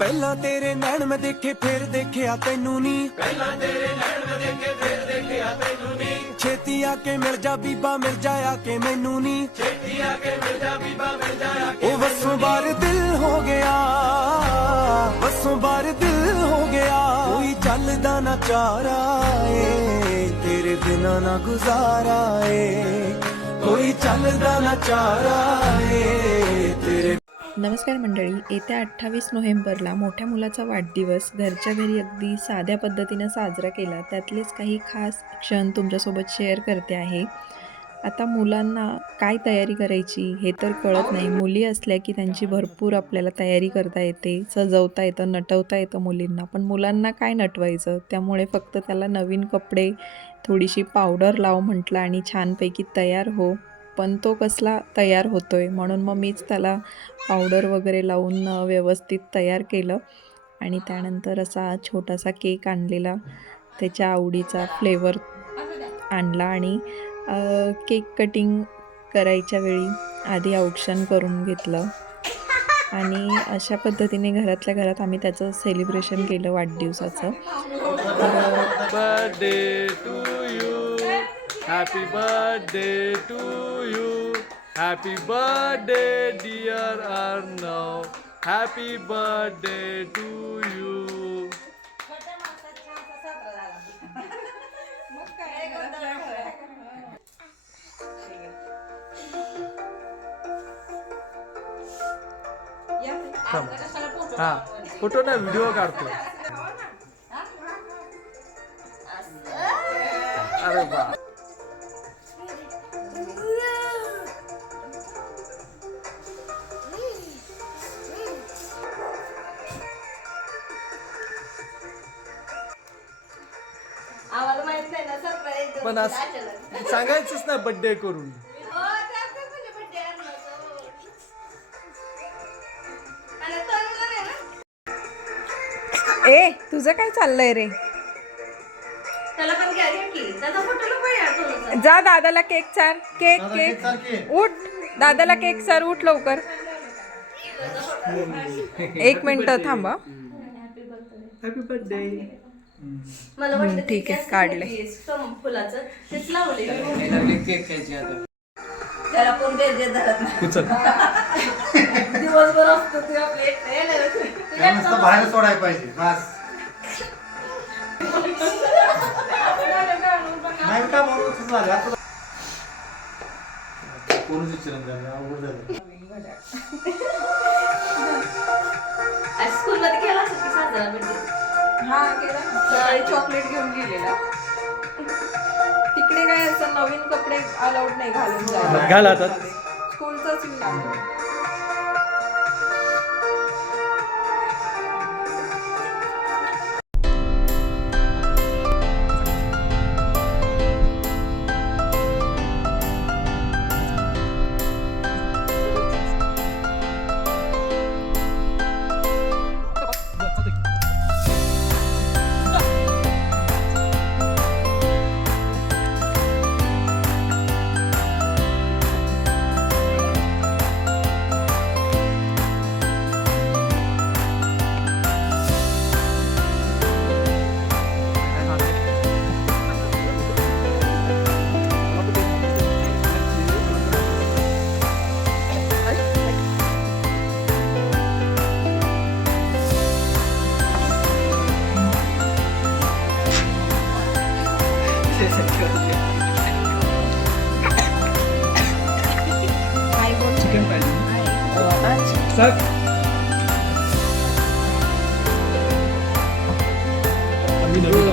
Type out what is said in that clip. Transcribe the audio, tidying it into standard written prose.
ਪਹਿਲਾਂ ਤੇਰੇ ਨੈਣ ਮੈਂ ਦੇਖੇ ਫਿਰ ਦੇਖਿਆ ਤੈਨੂੰ ਨੀ ਛੇਤੀ ਆ ਕੇ ਮਿਲ ਜਾ ਬੀਬਾ ਮਿਲ ਜਾ ਆ ਕੇ ਮੈਨੂੰ ਨੀ ਉਹ ਵਸੋਂ ਬਾਰ ਦਿਲ ਹੋ ਗਿਆ ਵਸੋਂ ਬਾਰ ਦਿਲ ਹੋ ਗਿਆ ਕੋਈ ਚੱਲਦਾ ਨਾ ਚਾਰਾ ਏ ਤੇਰੇ ਬਿਨਾ ਨਾ ਗੁਜ਼ਾਰਾ ਏ कोई चलदा ना चारा ए तेरे। नमस्कार मंडळी, येत्या 28 नोव्हेंबरला मोठ्या मुलाचा वाढदिवस घरच्या घरी अगदी साध्या पद्धतीनं साजरा केला. त्यातलेच काही खास क्षण तुमच्यासोबत शेअर करते आहे. आता मुलांना काय तयारी करायची हे तर कळत नाही. मुली असल्या की त्यांची भरपूर आपल्याला तयारी करता येते, सजवता येतं, नटवता येतं मुलींना. पण मुलांना काय नटवायचं, त्यामुळे फक्त त्याला नवीन कपडे, थोडीशी पावडर लाव म्हटलं आणि छानपैकी तयार हो. पण तो कसला तयार होतोय, म्हणून मग मीच त्याला पावडर वगैरे लावून व्यवस्थित तयार केलं. आणि त्यानंतर असा छोटासा केक आणलेला, त्याच्या आवडीचा फ्लेवर आणला आणि केक कटिंग करायच्या वेळी आधी औक्षण करून घेतलं. आणि अशा पद्धतीने घरातल्या घरात आम्ही त्याचं सेलिब्रेशन केलं वाढदिवसाचं. Birthday to you, happy birthday to you, happy birthday dear Arnav, happy birthday to you. हा फोटो ना व्हिडिओ काढतो. अरे बा आम्हाला माहित नाही ना सरप्राईज. पण सांगायचंच ना बर्थडे करून. ए तुझं काय चाललंय रे? त्याला पण घ्या की त्याचा फोटो नको यार. जा दादाला केक चार. केक केक उठ, दादाला केक चार, उठ लवकर. 1 मिनिट थांबा. Happy birthday. मला वाटतं ठीक आहे, काढले. फुलाचं तेच लावले. त्याला कोण दे धरत नाही. दिवसभर असतो तुझ्या प्लेट बाहेर सोडायला पाहिजे बस. नाही का म्हणून झालं कोणच विचारण झालं अवघड झालं. स्कूल मध्ये केला असेल की साजरा बर्थडे. हा केला. चॉकलेट घेऊन गेलेला. तिकडे काय असं नवीन कपडे अलाउड नाही घालून जायला. घालतात स्कूलचाच लागतो. चिकन पाहिजे सर. आम्ही नवीन